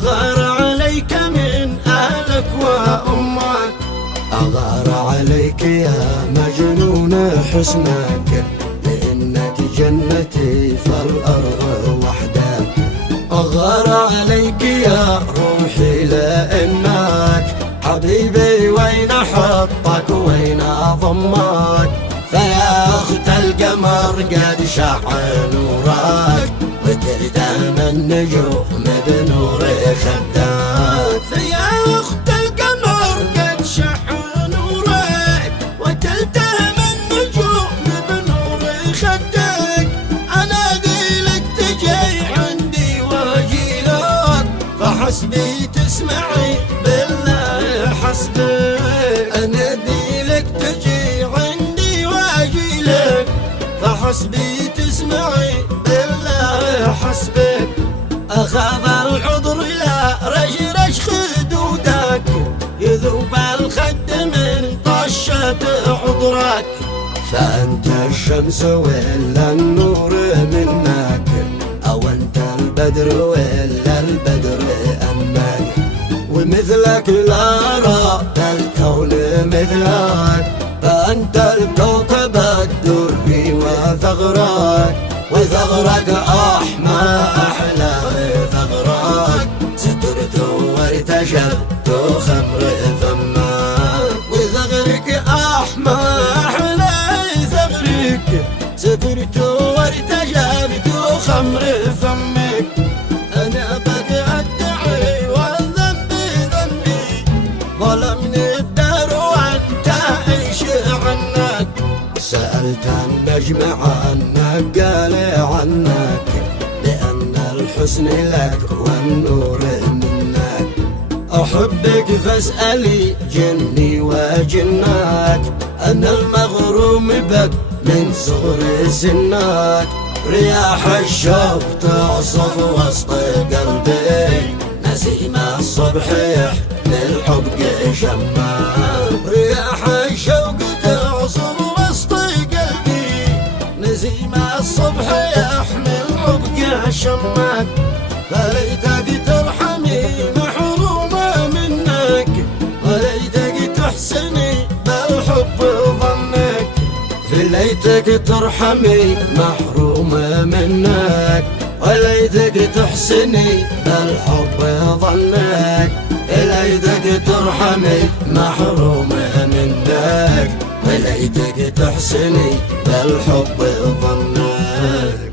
أغار عليك من أهلك وأمك، أغار عليك يا مجنون حسنك، لأنك جنتي في الأرض وحدك. أغار عليك يا روحي لأنك حبيبي، وين أحطك وين أضمك، فيا أخت القمر قد شع نورك، وتلتهم النجوم بنور خدك. فيا أخت القمر قد شع نورك، وتلتهم النجوم بنور خدك. أنادي لك تجي عندي واجي لك، فحسبي تسمعي بالله حسبك. أنادي لك تجي عندي واجي لك، فحسبي تسمعي بالله حسبك. أخاف العذر لا رشرش خدودك، يذوب الخد من طشة عذرك، فأنت الشمس ولا النور منك، أو أنت البدر ولا البدر أمك. ومثلك لا أرى الكون مثلك، فأنت الكوكب الدري وثغرك، وثغرك أحمى أحلى ثغرك، سترت وارتشفت خمر فمك. وثغرك أحمى أحلى ثغرك، سترت وارتشفت خمر فمك. أنا قد أدعي والذنب ذنبي، ظلمني الدهر وأنت عيش عنك. سألت النجم عنك قال عنك، لأن الحسن لك والنور منك. أحبك فاسألي جني وجنك، أنا المغروم بك من صغر سنك. رياح الشوق تعصف وسط قلبي، نسيم الصبح يحمي الحب شماك. رياح الشوق تعصف وسط قلبي، نسيم الصبح يحمي الحب شماك. فليتك ترحمي محرومة منك، وليتك تحسني بالحب ظنك. فليتك ترحمي محرومة منك، وليتك تحسني بالحب ظنك. فليتك ترحمي محرومة منك، وليتك تحسني بالحب ظنك.